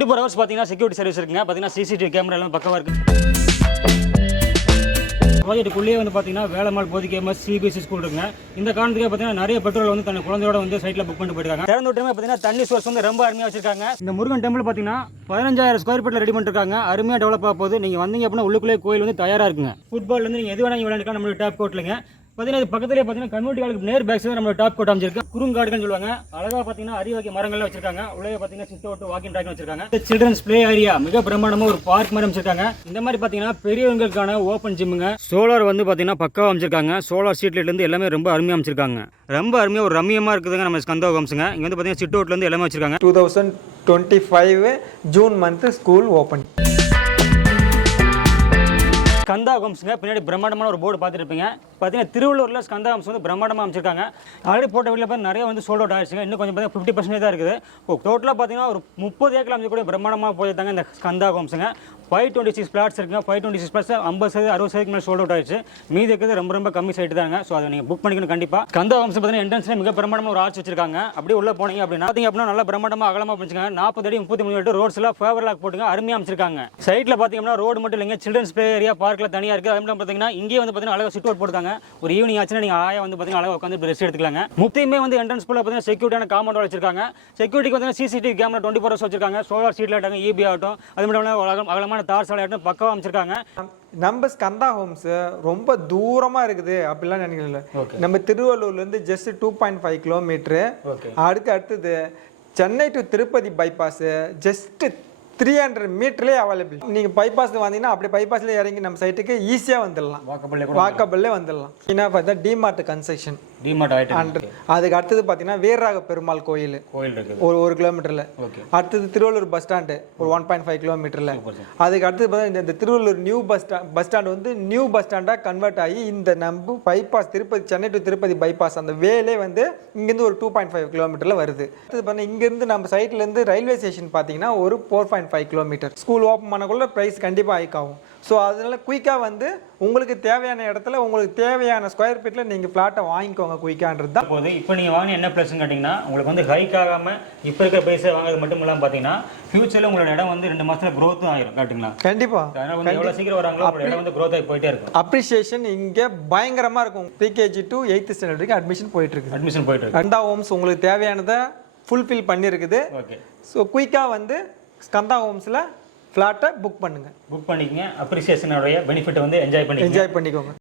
24 hours பார்த்தீங்கன்னா security service இருக்குங்க. பார்த்தீங்கன்னா சிசிடிவி கேமரா எல்லாம் பக்கவா இருக்கு. ப்ராஜெக்ட்டுக்குள்ளேயே வந்து பார்த்தீங்கன்னா வேலம்மாள் போதி கேமஸ் சிபிஎஸ்சி ஸ்கூல் இருக்குங்க. இந்த காரணத்துக்கு பார்த்தீங்கன்னா நிறைய பெட்ரோல் வந்து தன் குழந்தையோட வந்து சைட்டில் புக் பண்ணிட்டு போயிருக்காங்க. திறந்து விட்டுமே பார்த்தீங்கன்னா தண்ணி சோர்ஸ் வந்து ரொம்ப அருமையாக வச்சிருக்காங்க. இந்த முருகன் டெம்பிள் பார்த்தீங்கன்னா 15,000 ஸ்கொயர் ஃபீட்டில் ரெடி பண்ணிருக்காங்க. அருமையாக டெவலப் ஆக போகுது. நீங்கள் வந்தீங்க அப்படின்னா உள்ளுக்குள்ளே கோயில் வந்து தயாராக இருக்குங்க. ஃபுட்பால் வந்து நீங்கள் எது வேணா விளையாண்டுக்கலாம். நம்மளுக்கு டாப் கோட்லங்க பார்த்தீங்கன்னா இது பக்கத்துலேயே பார்த்தீங்கன்னா கம்யூனிட்டி ஹாலுக்கு நேர் பேக் சைடு நம்ம டாப் கோட் அமைச்சிருக்கு. குறுங்காடுகள்னு சொல்லுவாங்க. அழகாக பார்த்தீங்கன்னா அரிய மரங்கள்லாம் வச்சிருக்காங்க. உள்ளே பார்த்தீங்கன்னா சிட் அவுட் வாக்கிங் ட்ராக் வச்சிருக்காங்க. சில்ட்ரன்ஸ் பிளே ஏரியா மிக பிரம்மாண்டமாக ஒரு பார்க் மாதிரி அமைச்சிருக்காங்க. இந்த மாதிரி பார்த்தீங்கன்னா பெரியவங்களுக்கான ஓப்பன் ஜிம்முங்க. சோலார் வந்து பார்த்தீங்கன்னா பக்காவாக அமைச்சிருக்காங்க. சோலார் ஸ்ட்ரீட்லேருந்து எல்லாமே ரொம்ப அருமையாக அமைச்சிருக்காங்க. ரொம்ப அருமையாக ஒரு ரம்மியமாக இருக்குதுங்க நம்ம ஸ்கந்தா ஹோம்ஸுங்க. இங்கே வந்து பார்த்தீங்கன்னா சிட் அவுட்லேருந்து எல்லாமே வச்சிருக்காங்க. 2025 June month school open. Skanda ஹோம்ஸுங்க பின்னாடி பிரம்மாண்டமான ஒரு போர்டு பார்த்துருப்பீங்க. பார்த்தீங்கன்னா திருவள்ளூரில் ஸ்கந்தா ஹோம்ஸ் வந்து பிரம்மாண்டமாக அமைச்சிருக்காங்க. ஆல்ரெடி போட்ட வீட்டில் பார்த்து நிறைய வந்து சோல்ட் அவுட் ஆயிடுச்சுங்க. இன்னும் கொஞ்சம் பார்த்தீங்கன்னா 50% தான் இருக்குது. டோட்டலாக பார்த்தீங்கன்னா ஒரு 30 ஏக்கர் அமைச்சக்கூடிய பிரம்மாண்டமாக போயிருந்தாங்க இந்த ஸ்கந்தா ஹோம்ஸுங்க. 526 பிளாட்ஸ் இருக்குங்க. 526 பிளாட்ஸ் 50% மேலே சோல்ட் அவுட் ஆயிடுச்சு. மீதி இருக்கிறது ரொம்ப கம்மி சைட்டு தாங்க. ஸோ அதை நீங்கள் புக் பண்ணிக்கணும் கண்டிப்பாக. ஸ்கந்தா ஹோம்ஸ் பார்த்தீங்கன்னா என்ட்ரன்ஸ்ல மிக பிரம்மாண்டமாக ஒரு ஆர்ச் வச்சிருக்காங்க. அப்படியே உள்ள போனீங்க அப்படின்னா பார்த்தீங்க அப்படின்னா நல்லா பிரம்மாண்டமாக அகலமாக பண்ணிருக்காங்க. 40 அடி 33 அடி ரோட்ஸ்ல ஃபேவர் லாக் போட்டுங்க அருமையாக அமைச்சிருக்காங்க. சைட்டில் பார்த்தீங்கன்னா ரோடு மட்டும் இல்லைங்க, சில்ட்ரன்ஸ் பிளே ஏரியா பார்க்கில் தனியாக இருக்குது. அது மட்டும் பார்த்தீங்கன்னா இங்கேயே வந்து பார்த்தீங்கன்னா அழகாக சிட் அவுட் போட்டுருக்காங்க. ஒரு ஈவினிங் ஆச்சுன்னா நீங்கள் ஆயா வந்து பார்த்தீங்கன்னா அழகாக உட்காந்து ரெஸ்ட் எடுத்துக்கலாங்க. முத்தையுமே வந்து என்ட்ரன்ஸ் ஃபுல்லாக பார்த்தீங்கன்னா செக்யூரிட்டியான காம்பவுண்ட் வச்சிருக்காங்க. செக்யூரிட்டிக்கு பார்த்தீங்கன்னா சிசிடிவி கேமரா 24 ஹவர்ஸ் வச்சிருக்காங்க. சோலார் ஸ்ட்ரீட் லைட் ஆகும், இபி ஆகட்டும், அது மட்டும் இல்லாமல் அகலமான தார் சாலை ஆகட்டும் பக்கவாக அமைச்சிருக்காங்க. நம்ம ஸ்கந்தா ஹோம்ஸ் ரொம்ப தூரமா இருக்குது அப்படிலாம் நினைக்கல. நம்ம திருவள்ளூர்ல இருந்து ஜஸ்ட் 2.5 கிலோமீட்டரு. அடுத்தது Chennai to Tirupati bypass just 300 மீட்டர்லேயே அவைலபிள். நீங்கள் பைபாஸில் வந்தீங்கன்னா அப்படியே பைபாஸ்லேயே இறங்கி நம்ம சைட்டுக்கு ஈஸியாக வந்துடலாம். வாக்கபிள்லே வந்துடலாம். என்ன பார்த்தா டிமார்ட் கன்ஸ்ட்ரக்ஷன் அதுக்கு அடுத்தது பார்த்தீங்கன்னா வீரராக பெருமாள் கோயில் ஒரு 1 கிலோமீட்டரில். அடுத்தது திருவள்ளூர் பஸ் ஸ்டாண்டு ஒரு 1.5 கிலோமீட்டரில். அதுக்கு அடுத்தது பார்த்தீங்கன்னா இந்த திருவள்ளூர் நியூ பஸ் ஸ்டாண்ட் வந்து நியூ பஸ் ஸ்டாண்டாக கன்வெர்ட் ஆகி இந்த நம்ம bypass Tirupati Chennai to Tirupati bypass அந்த வேலே வந்து இங்கேருந்து ஒரு 2.5 கிலோமீட்டரில் வருது. அடுத்தது பார்த்தீங்கன்னா இங்கேருந்து நம்ம சைட்லேருந்து ரயில்வே ஸ்டேஷன் பார்த்தீங்கன்னா ஒரு 4.5 கிலோமீட்டர். ஸ்கூல் ஓப்பன் பண்ணக்குள்ள ப்ரைஸ் கண்டிப்பாக ஹைக் ஆகும். ஸோ அதனால குயிக்காக வந்து உங்களுக்கு தேவையான இடத்துல உங்களுக்கு தேவையான ஸ்கொயர் ஃபீட்டில் நீங்கள் ஃப்ளாட்டை வாங்கிக்கோங்க குயிக்கான்றது தான் போகுது. இப்போ நீங்கள் வாங்கின என்ன ப்ளஸ்ன்னு கேட்டிங்கன்னா உங்களுக்கு வந்து ஹைக் ஆகாமல் இப்போ இருக்கிற ப்ரைஸை வாங்குறது மட்டும் இல்லாமல் பார்த்தீங்கன்னா ஃபியூச்சரில் உங்களோட இடம் வந்து 2 மாதத்தில் க்ரோத்தும் ஆகிடும். காட்டுங்களா? கண்டிப்பாக. அதனால் வந்து எவ்வளோ சீக்கிரம் வராங்களோ அப்போ இடம் வந்து க்ரோத் ஆகி போயிட்டே இருக்கும். அப்ரிசியேஷன் இங்கே பயங்கரமாக இருக்கும். ப்ரீகேஜி டு 8th ஸ்டாண்டர்ட் வரைக்கும் அட்மிஷன் போயிட்டு இருக்கு. ஸ்கந்தா ஹோம்ஸ் உங்களுக்கு தேவையானதை ஃபுல்ஃபில் பண்ணியிருக்குது. ஓகே. ஸோ குயிக்காக வந்து ஸ்கந்தா ஹோம்ஸில் ஃப்ளாட்டை புக் பண்ணிக்கங்க. அப்ரிசியேஷனுடைய பெனிஃபிட் வந்து என்ஜாய் பண்ணிக்கோங்க.